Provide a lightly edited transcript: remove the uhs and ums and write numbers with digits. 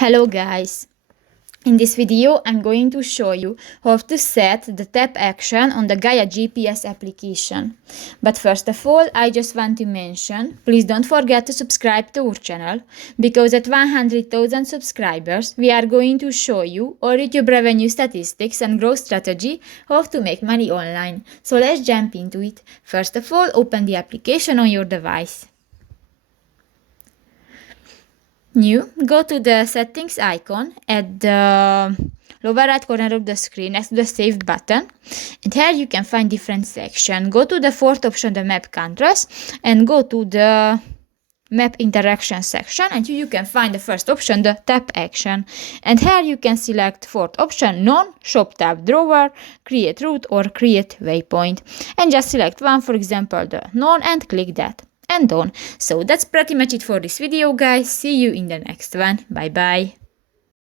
Hello guys! In this video I'm going to show you how to set the tap action on the Gaia GPS application. But first of all, I just want to mention, please don't forget to subscribe to our channel, because at 100,000 subscribers we are going to show you our YouTube revenue statistics and growth strategy, how to make money online. So let's jump into it. First of all, open the application on your device. New, go to the settings icon at the lower right corner of the screen next to the save button, and here you can find different sections. Go to the fourth option, the map contrast, and go to the map interaction section, and you can find the first option, the tap action, and here you can select fourth option, none, shop tab drawer, create route or create waypoint, and just select one, for example the none, and click that. And done. So that's pretty much it for this video, guys. See you in the next one. Bye bye.